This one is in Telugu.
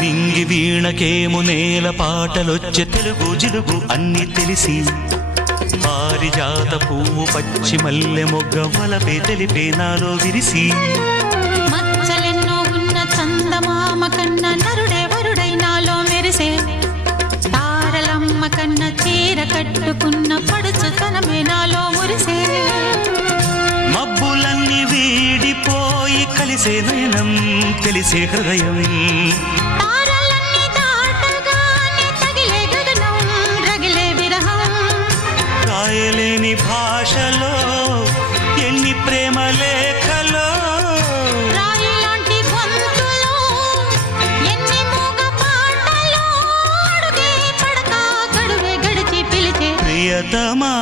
నింగి వీణకేము నేల పాటలొచ్చే తెలుగు జిలుగు అన్ని తెలిసి పారిజాత పువ్వు పచ్చి మల్లె మొగ్గ వలపే తెలిపే నాలో విరిసి మచ్చలెన్నో ఉన్న చందమామ కన్న నరుడే వరుడై నాలో మెరిసే తారలమ్మ కన్న చీర కట్టుకున్న పడుచుతనమే నాలో మురిసే మబ్బులన్నీ వీడిపోయి కలిసే నయనం తెలిసే హృదయం తారలన్నీ దాటగానే తగిలే గగనం రగిలే విరహం రాయలేని భాషలో ఎన్ని ప్రేమ లేఖలో రాయిలాంటి గొంతులో ఎన్ని మూగ పాటలో అడుగే పడతా గడువే గడిచి పిలిచే ప్రియతమా